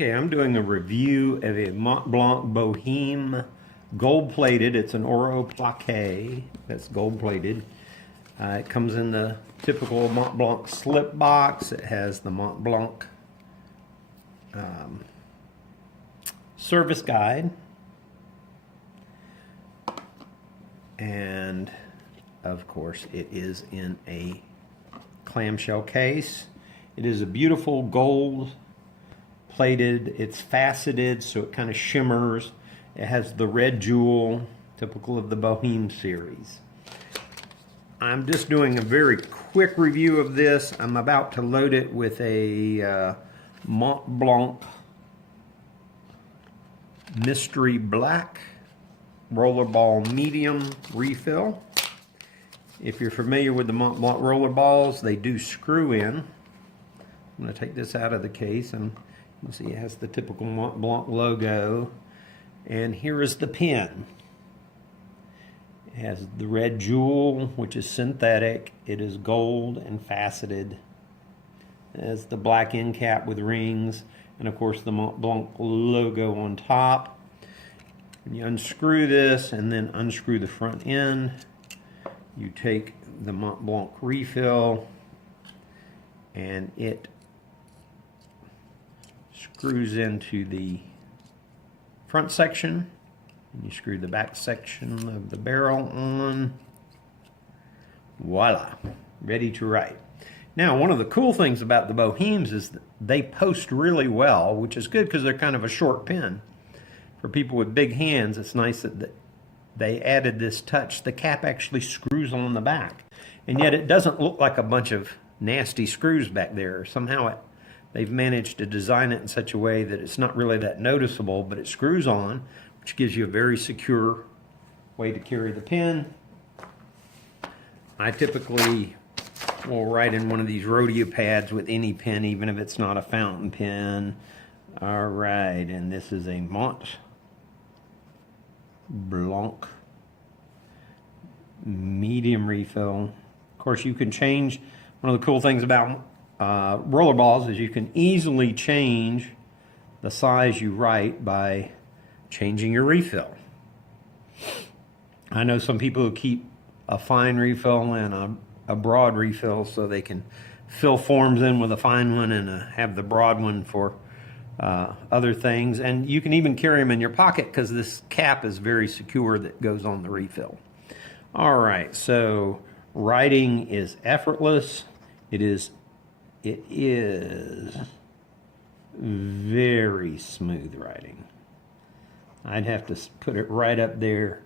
Okay, I'm doing a review of a Montblanc Boheme gold-plated. It's an Oro Plaque that's gold-plated. It comes in the typical Montblanc slip box. It has the Montblanc service guide. And, of course, it is in a clamshell case. It is a beautiful gold plated. It's faceted, so it kind of shimmers. It has the red jewel, typical of the Boheme series. I'm just doing a very quick review of this. I'm about to load it with a Montblanc Mystery Black Rollerball Medium refill. If you're familiar with the Montblanc rollerballs, they do screw in. I'm going to take this out of the case, and you can see it has the typical Montblanc logo. And here is the pen. It has the red jewel, which is synthetic. It is gold and faceted. It has the black end cap with rings, and of course the Montblanc logo on top. When you unscrew this and then unscrew the front end, you take the Montblanc refill and it screws into the front section, and you screw the back section of the barrel on. Voila, ready to write. Now, one of the cool things about the Bohemes is that they post really well, which is good because they're kind of a short pen. For people with big hands, it's nice that they added this touch. The cap actually screws on the back, and yet it doesn't look like a bunch of nasty screws back there. Somehow they've managed to design it in such a way that it's not really that noticeable, but it screws on, which gives you a very secure way to carry the pen. I typically will write in one of these rodeo pads with any pen, even if it's not a fountain pen. All right, and this is a Montblanc medium refill. Of course, you can change. One of the cool things about rollerballs is you can easily change the size you write by changing your refill. I know some people who keep a fine refill and a broad refill so they can fill forms in with a fine one and have the broad one for other things. And you can even carry them in your pocket because this cap is very secure that goes on the refill. All right, so writing is effortless. It is very smooth writing. I'd have to put it right up there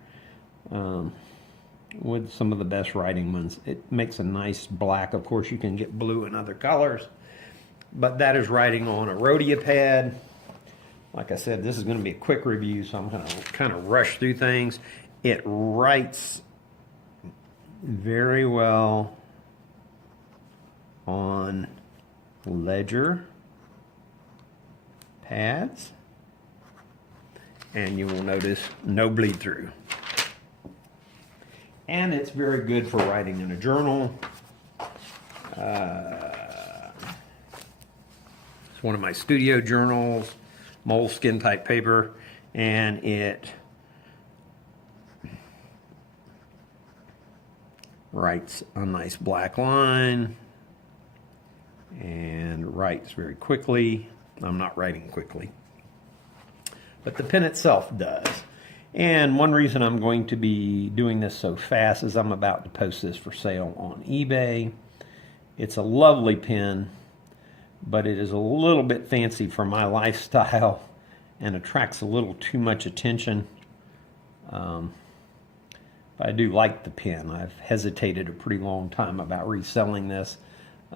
with some of the best writing ones. It makes a nice black. Of course, you can get blue and other colors, but that is writing on a rodeo pad. Like I said, this is going to be a quick review, so I'm going to kind of rush through things. It writes very well on ledger pads, and you will notice no bleed through. And it's very good for writing in a journal. It's one of my studio journals, moleskin type paper, and it writes a nice black line and writes very quickly. I'm not writing quickly, but the pen itself does. And one reason I'm going to be doing this so fast is I'm about to post this for sale on eBay. It's a lovely pen, but it is a little bit fancy for my lifestyle and attracts a little too much attention. But I do like the pen. I've hesitated a pretty long time about reselling this.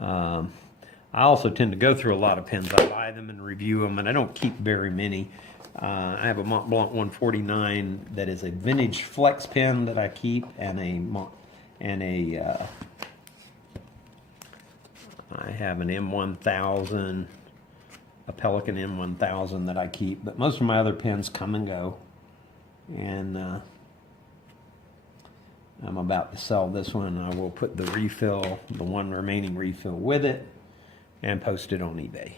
I also tend to go through a lot of pens. I buy them and review them, and I don't keep very many. I have a Montblanc 149 that is a vintage flex pen that I keep, and I have an M1000, a Pelican M1000 that I keep, but most of my other pens come and go. And I'm about to sell this one. I will put the refill, the one remaining refill with it, and post it on eBay.